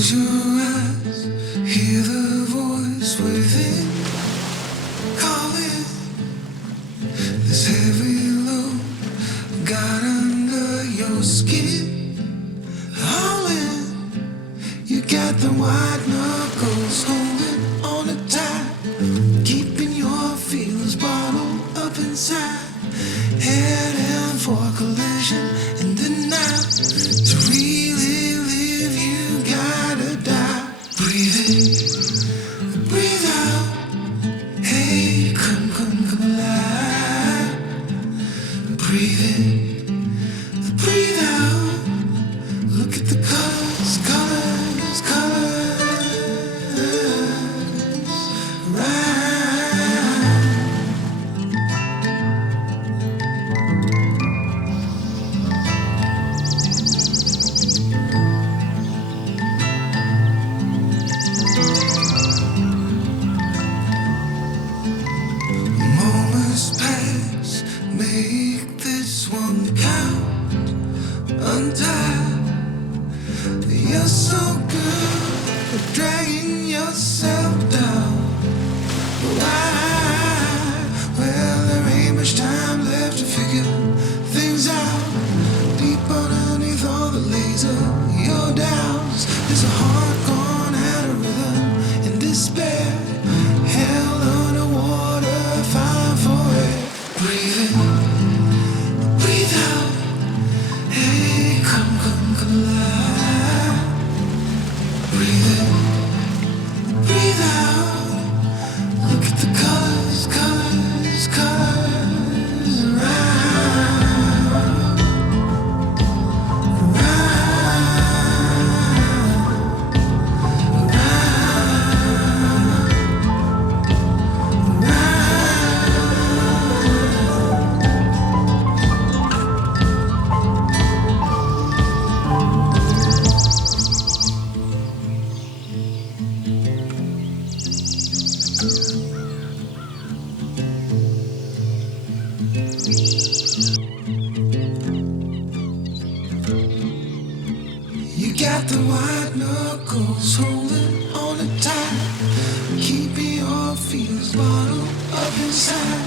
Close your eyes, hear the voice within calling. This heavy load got under your skin. Hauling, you got the white knuckles holding on it tight, keeping your feelings bottled up inside. Heading for collision in the night. To really live, you gotta die. Breathe in, breathe out. Hey, come alive. Breathe in, breathe out. Look at the colors, colors, colors. Right. Moments pass, make this one count. Untie. You're so good at dragging yourself down. Why? Well, there ain't much time left to figure things out. Deep underneath all the laser, your doubts. There's a heart gone out of rhythm in despair. Hell underwater, fine for it. Breathe in, breathe out. Hey, come alive. Breathe in, breathe out. Look at the colors, colors, colors around. You got the white knuckles holding on it tight, keeping your feelings bottled up inside.